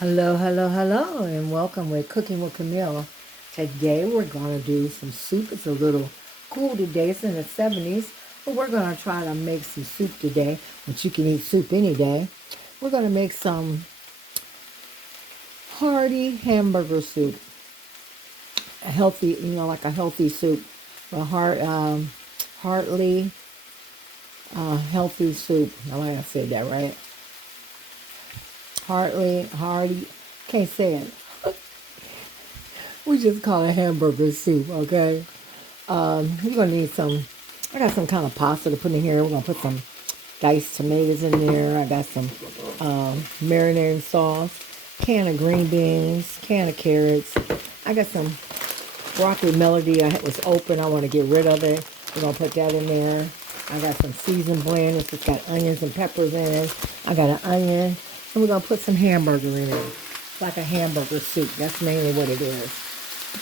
Hello, hello, hello, and welcome with Cooking with Camille. Today we're going to do some soup. It's a little cool today. It's in the 70s, but we're going to try to make some soup today, but you can eat soup any day. We're going to make some hearty hamburger soup. A healthy, like a healthy soup. A heartily healthy soup. I might have said that right. Hearty, can't say it. We just call it hamburger soup, okay? You're going to need I got some kind of pasta to put in here. We're going to put some diced tomatoes in there. I got some marinating sauce, can of green beans, can of carrots. I got some broccoli melody. I was open. I want to get rid of it. We're going to put that in there. I got some seasoned blend. It's got onions and peppers in it. I got an onion. And we're going to put some hamburger in it. It's like a hamburger soup. That's mainly what it is.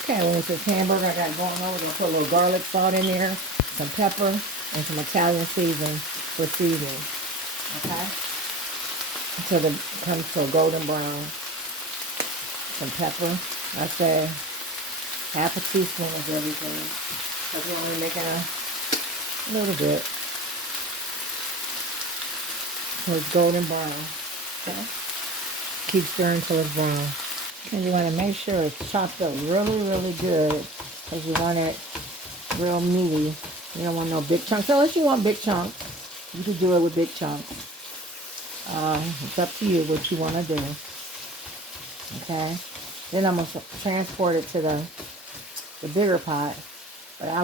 Okay, when it's this hamburger I got going on, we're going to put a little garlic salt in there, some pepper, and some Italian seasoning for seasoning. Okay? Until it comes to a golden brown. Some pepper. I say half a teaspoon of everything. Because we're only making a little bit. So it's golden brown. Okay? Keep stirring until it's brown. And you want to make sure it's chopped up really, really good because you want it real meaty. You don't want no big chunks. Unless you want big chunks, you can do it with big chunks. It's up to you what you want to do. Okay? Then I'm going to transport it to the bigger pot. But I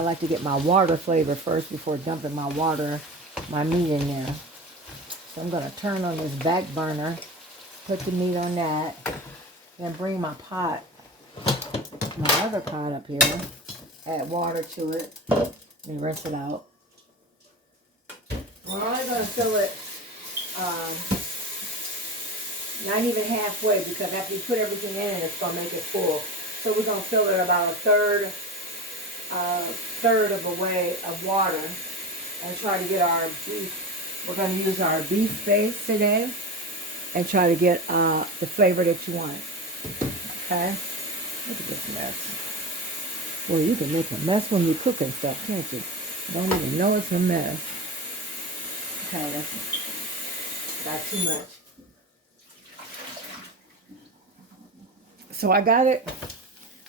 like to get my water flavor first before dumping my meat in there. So I'm going to turn on this back burner. Put the meat on that, then bring my pot, my other pot up here, add water to it, and rinse it out. We're only going to fill it not even halfway because after you put everything in, it's going to make it full. So we're going to fill it about a third of a way of water and try to get our beef. We're going to use our beef base today. And try to get the flavor that you want. Okay? Look at this mess. Well, you can make a mess when you're cooking stuff, can't you? Don't even know it's a mess. Okay, that's got too much. So I got it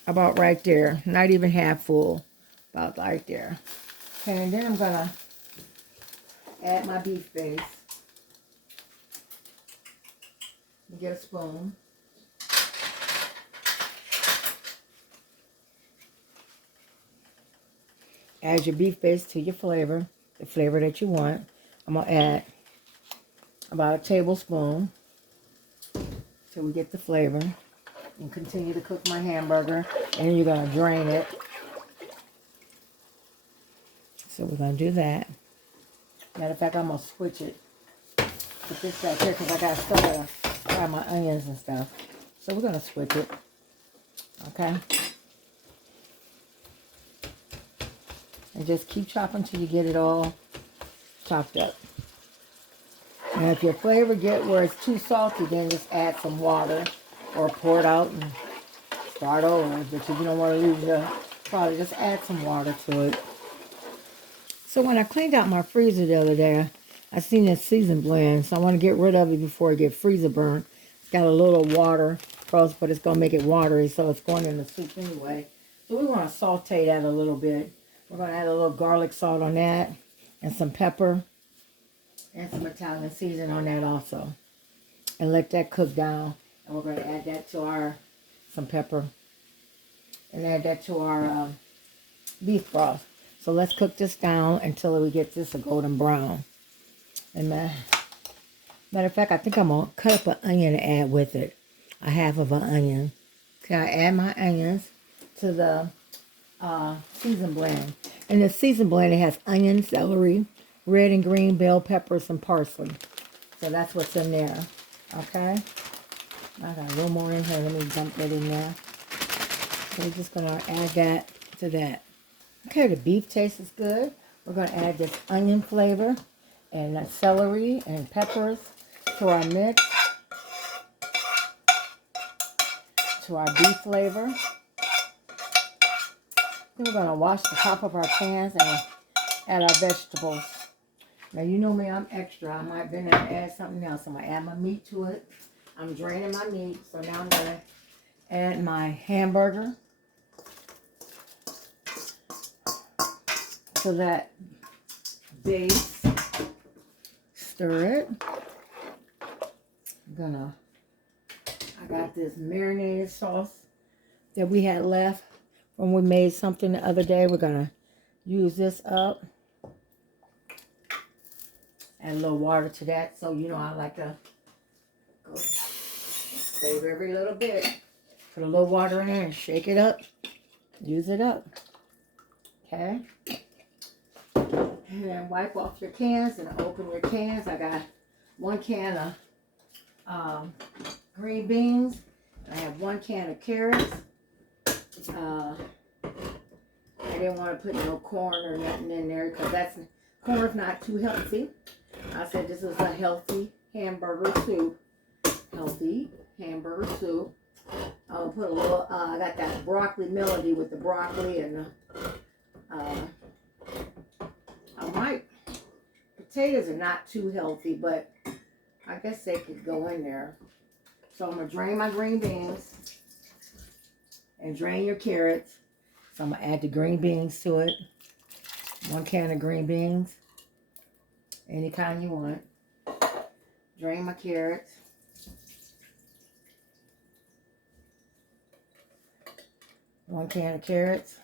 about right there. Not even half full. About right there. Okay, and then I'm going to add my beef base. Get a spoon. Add your beef base to your flavor, the flavor that you want. I'm going to add about a tablespoon till we get the flavor. And continue to cook my hamburger. And then you're going to drain it. So we're going to do that. Matter of fact, I'm going to switch it. Put this back here because I got stuff to fry my onions and stuff. So we're going to switch it. Okay? And just keep chopping until you get it all chopped up. And if your flavor get where it's too salty, then just add some water or pour it out and start over. But if you don't want to lose your product, just add some water to it. So when I cleaned out my freezer the other day, I seen this seasoned blend, so I want to get rid of it before it gets freezer burnt. It's got a little water froze, but it's going to make it watery, so it's going in the soup anyway. So we want to saute that a little bit. We're going to add a little garlic salt on that, and some pepper, and some Italian seasoning on that also. And let that cook down. And we're going to add that to some pepper, and add that to our beef broth. So let's cook this down until we get this a golden brown. And matter of fact, I think I'm going to cut up an onion to add with it. A half of an onion. Okay, I add my onions to the seasoned blend. And the seasoned blend, it has onion, celery, red and green bell peppers, and parsley. So that's what's in there. Okay? I got a little more in here. Let me dump that in there. So we're just going to add that to that. Okay, the beef tastes good. We're going to add this onion flavor and celery and peppers to our mix. to our beef flavor. Then we're going to wash the top of our cans and add our vegetables. Now, you know me, I'm extra. I might be able to add something else. I'm going to add my meat to it. I'm draining my meat, so now I'm going to add my hamburger to that base. Stir it. I got this marinated sauce that we had left when we made something the other day. We're gonna use this up. Add a little water to that. So you know I like to go save every little bit. Put a little water in there and shake it up. Use it up. Okay. And then wipe off your cans and open your cans. I got 1 can of green beans. I have 1 can of carrots. I didn't want to put no corn or nothing in there because corn's not too healthy. I said this is a healthy hamburger soup. Healthy hamburger soup. I'll put a little, I got that broccoli melody with the broccoli and potatoes are not too healthy, but I guess they could go in there. So I'm going to drain my green beans and drain your carrots. So I'm going to add the green beans to it. 1 can of green beans. Any kind you want. Drain my carrots. One can of carrots.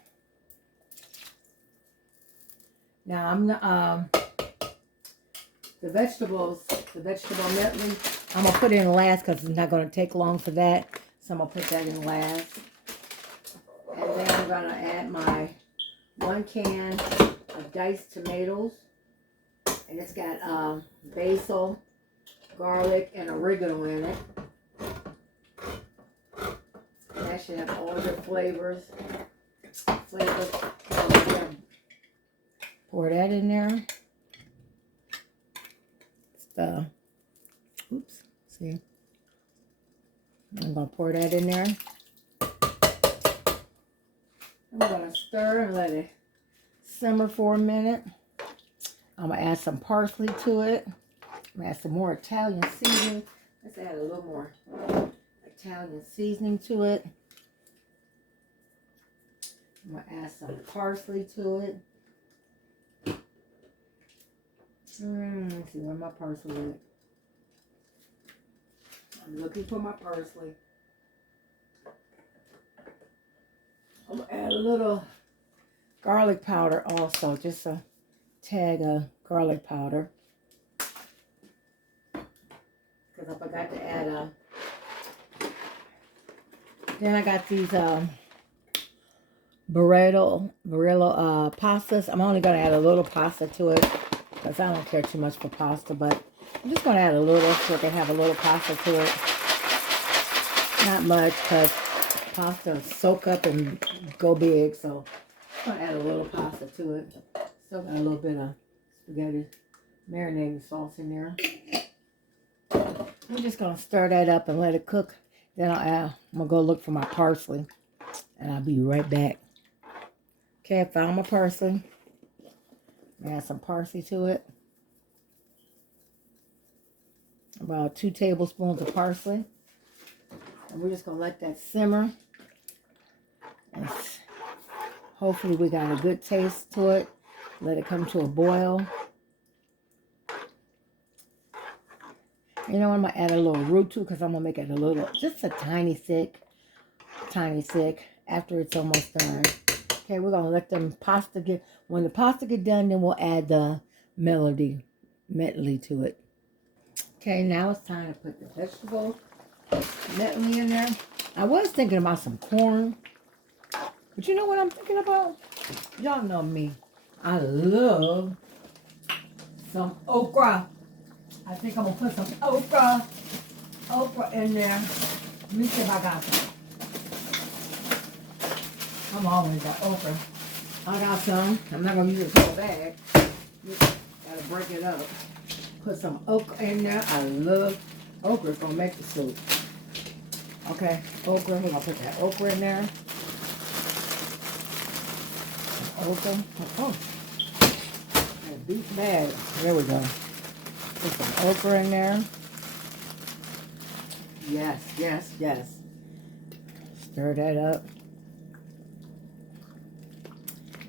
Now I'm the vegetable medley, I'm going to put in last because it's not going to take long for that. So I'm going to put that in last. And then I'm going to add my 1 can of diced tomatoes. And it's got basil, garlic, and oregano in it. And that should have all the flavors. Pour that in there. Oops, see. I'm going to pour that in there. I'm going to stir and let it simmer for a minute. I'm going to add some parsley to it. I'm going to add some more Italian seasoning. Let's add a little more Italian seasoning to it. I'm going to add some parsley to it. Let's see where my parsley is. I'm looking for my parsley. I'm going to add a little garlic powder also. Just a tag of garlic powder. Because I forgot to add then I got these Barretto pastas. I'm only going to add a little pasta to it because I don't care too much for pasta, but I'm just going to add a little so they have a little pasta to it. Not much because pasta soak up and go big, so I'm going to add a little pasta to it. Still got a little bit of spaghetti marinating sauce in there. I'm just going to stir that up and let it cook. Then I'm going to go look for my parsley, and I'll be right back. Okay, I found my parsley. Add some parsley to it. About 2 tablespoons of parsley. And we're just going to let that simmer. And hopefully we got a good taste to it. Let it come to a boil. You know, I'm going to add a little roux too because I'm going to make it a little, just a tiny thick, after it's almost done. Okay, we're going to let them pasta get, when the pasta get done, then we'll add the medley to it. Okay, now it's time to put the vegetable medley in there. I was thinking about some corn, but you know what I'm thinking about? Y'all know me. I love some okra. I think I'm going to put some okra in there. Let me see if I got some. I'm always got okra. I got some. I'm not going to use the whole bag. Got to break it up. Put some okra in there. I love okra. It's going to make the soup. Okay, okra. We're gonna put that okra in there. Okra. Oh, that beat bad. There we go. Put some okra in there. Yes, yes, yes. Stir that up.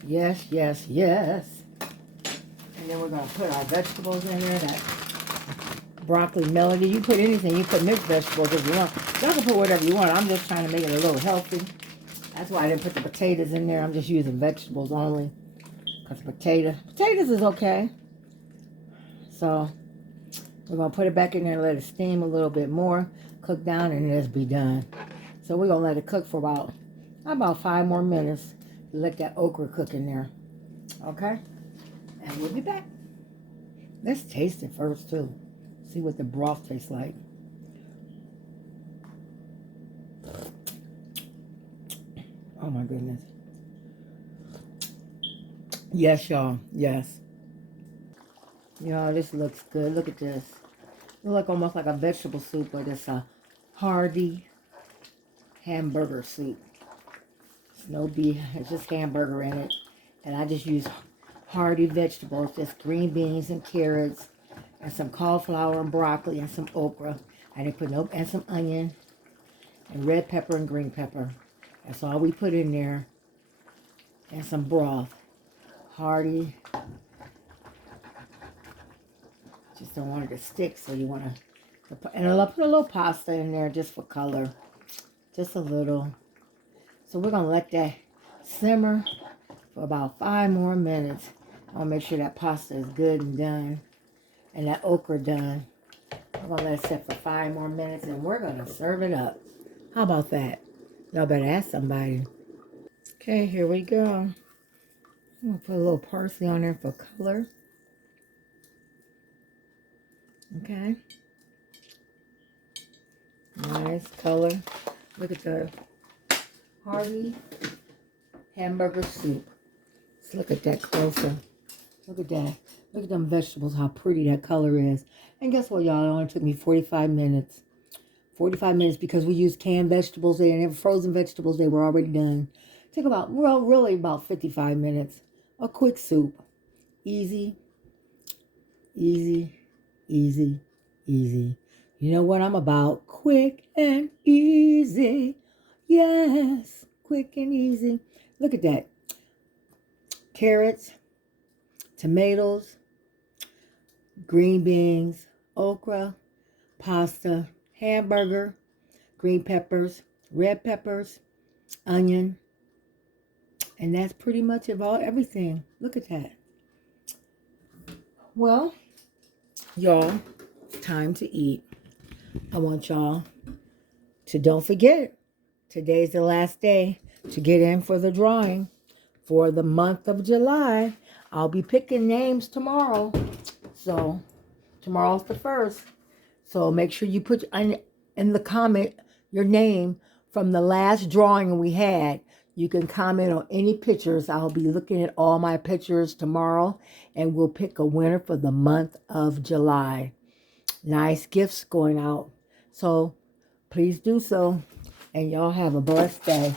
Yes, yes, yes. And then we're going to put our vegetables in there. That broccoli melody. You put anything. You put mixed vegetables if you want. Y'all can put whatever you want. I'm just trying to make it a little healthy. That's why I didn't put the potatoes in there. I'm just using vegetables only. Because potatoes is okay. So we're going to put it back in there and let it steam a little bit more. Cook down and let's be done. So we're going to let it cook for about 5 more minutes. Let that okra cook in there. Okay? And we'll be back. Let's taste it first, too. See what the broth tastes like. Oh, my goodness. Yes, y'all. Yes. Y'all, this looks good. Look at this. It looks almost like a vegetable soup, but it's a hearty hamburger soup. It's no beef. It's just hamburger in it. And I just use hearty vegetables, just green beans and carrots, and some cauliflower and broccoli and some okra. I didn't put and some onion and red pepper and green pepper. That's all we put in there. And some broth. Hearty. Just don't want it to stick, so you want to. And I'll put a little pasta in there just for color. Just a little. So we're going to let that simmer for about 5 more minutes. I'll make sure that pasta is good and done. And that okra done. We're going to let it sit for 5 more minutes and we're going to serve it up. How about that? Y'all better ask somebody. Okay, here we go. I'm going to put a little parsley on there for color. Okay. Nice color. Look at the hearty hamburger soup. Let's look at that closer. Look at that. Look at them vegetables, how pretty that color is. And guess what, y'all? It only took me 45 minutes. 45 minutes because we used canned vegetables. They didn't have frozen vegetables. They were already done. It took about, well, really about 55 minutes. A quick soup. Easy, easy, easy, easy. You know what I'm about? Quick and easy. Yes, quick and easy. Look at that. Carrots, tomatoes, green beans, okra, pasta, hamburger, green peppers, red peppers, onion. And that's pretty much about everything. Look at that. Well, y'all, it's time to eat. I want y'all to don't forget, today's the last day to get in for the drawing for the month of July. I'll be picking names tomorrow. So tomorrow's the 1st. So make sure you put in the comment your name from the last drawing we had. You can comment on any pictures. I'll be looking at all my pictures tomorrow and we'll pick a winner for the month of July. Nice gifts going out. So please do so. And y'all have a blessed day.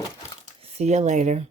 See you later.